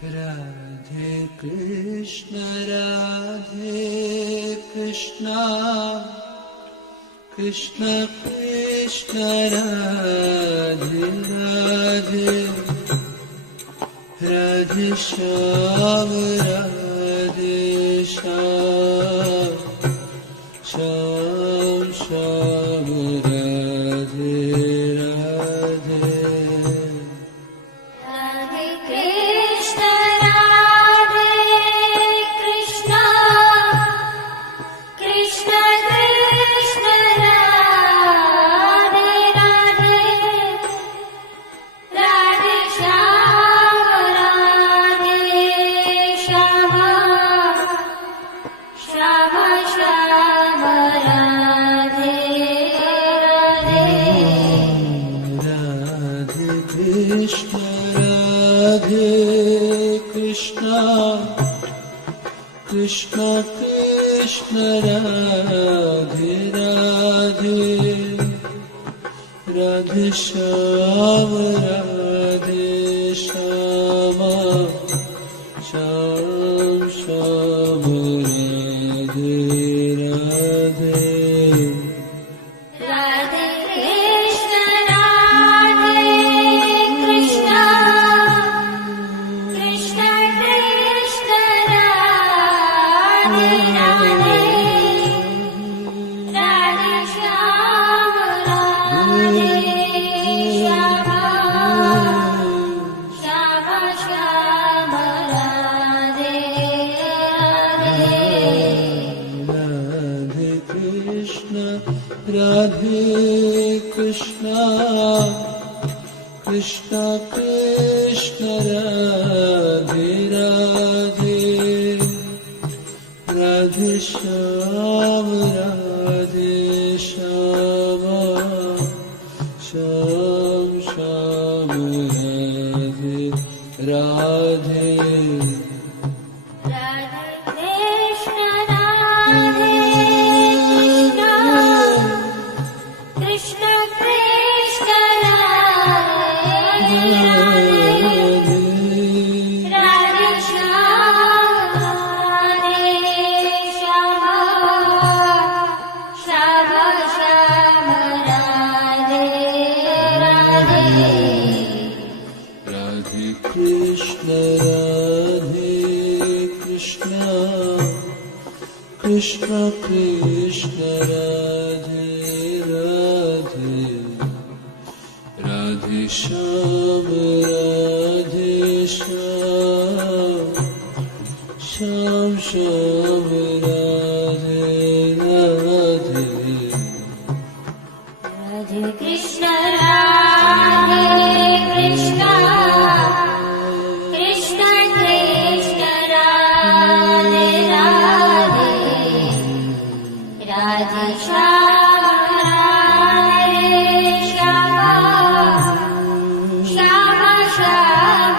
Radhe Krishna Krishna Krishna Radhe Radhe Radhe Shyam Shyam Shyam Radhe Radhe Krishna Krishna Radhe Radhe Radhe Shyam Shyam Shyam Shyam Radhe Radhe Radhe Krishna Krishna Krishna Radhe Radhe Radhe Shyam Shyam Shyam Shyam Radhe Radhe Krishna Krishna Radhe Radhe Radhe Shyam Shyam Shyam Radhe Radhe Radhe Krishna Radhe Krishna Krishna Krishna Radhe Radhe Radhe Shyam Shyam Shyam Radhe Radhe Radhe Krishna Radhe Krishna Krishna Krishna Radhe Radhe Radhe Shyam Shyam Shyam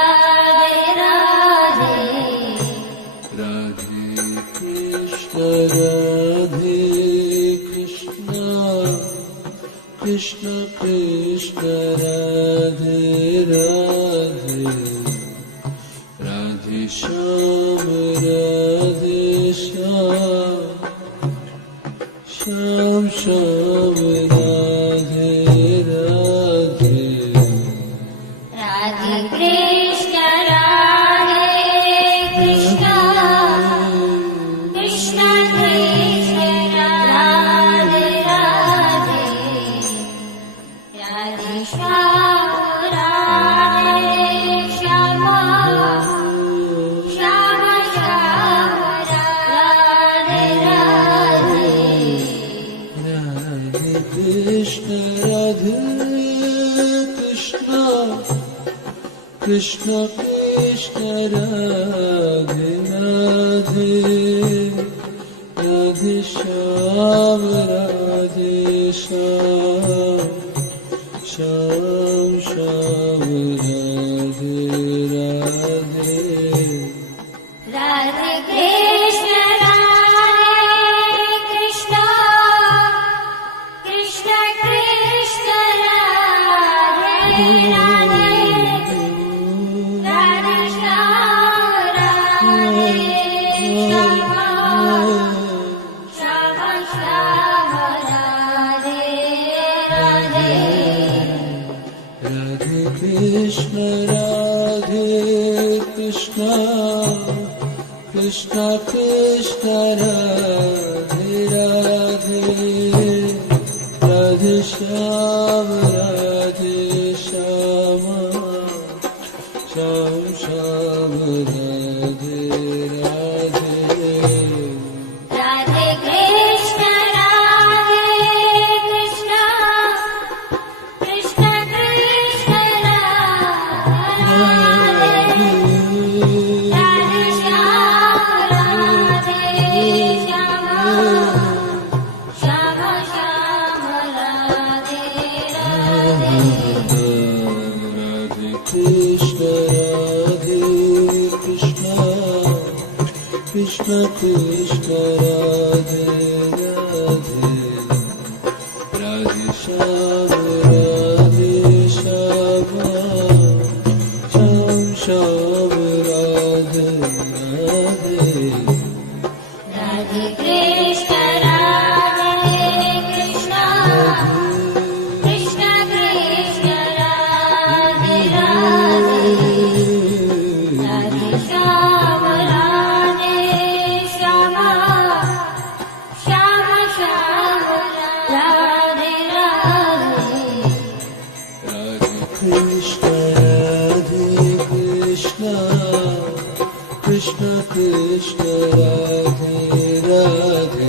Radhe Radhe Radhe Krishna Radhe Krishna Krishna Krishna Radhe Radhe Radhe Shyam Shyam Shyam Shyam Radhe Radhe Radhe Krishna Radhe Krishna Krishna Krishna Radhe Radhe Radhe Shyam Shyam Shyam Radhe Radhe Radhe Krishna Radhe Krishna Krishna Krishna Radhe Radhe Radhe Krishna Radhe Krishna Krishna Krishna Radhe Radhe Radhe Shyam Radhe Shyama Shyam Shyam Radhe Radhe Radhe Krishna, Radhe Krishna, Krishna Krishna, Radhe, Radhe Shyam, Radhe Shyama, Shyama Shyam, Radhe Radhe. Radhe Krishna Radhe Krishna Krishna Krishna Radhe Radhe Radhe Shyam Radhe Shyama Shyam Shyam Radhe Radhe Radhe Krishna, Radhe Krishna, Krishna Krishna, Radhe Radhe, Radhe Shyama, Radhe Shyama, Shyama Shyama, Radhe Radhe. Radhe Krishna Radhe Krishna Krishna Krishna Radhe Radhe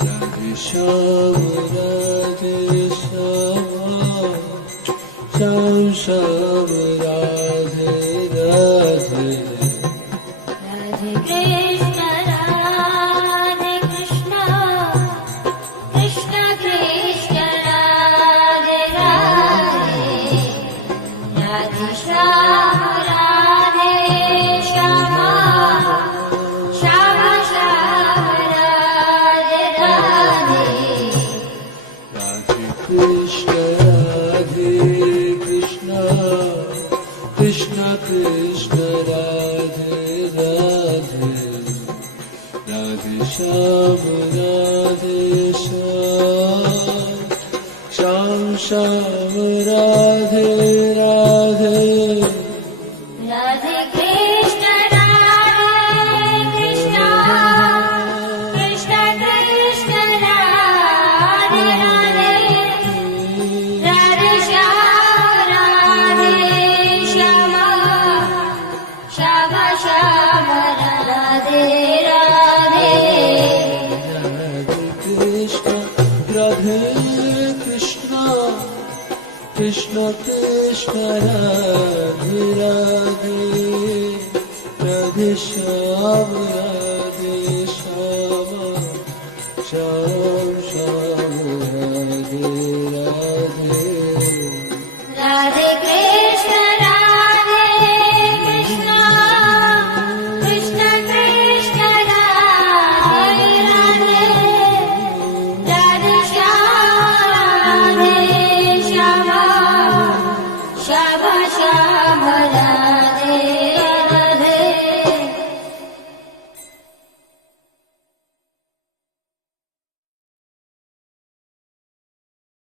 Radhe Shyam Radhe Shyama Shyam Shyam Radhe Radhe Radhe Krishna, Radhe Krishna, Krishna Krishna, Radhe Radhe, Radhe Shyama, Radhe Shyama, Shyama Shyama, Radhe Radhe. Radhe Krishna Radhe Krishna Krishna Krishna Radhe Radhe Radhe Shyam Radhe Shyam Shyam Shyam Radhe Radhe Radhe Krishna, Radhe Krishna, Krishna Krishna, Radhe Radhe, Radhe Shyama, Radhe Shyama, Shyama Shyama, Radhe Radhe. Radhe Krishna Radhe Krishna Krishna Krishna Radhe Radhe Radhe Shyam Radhe Shyama Shyam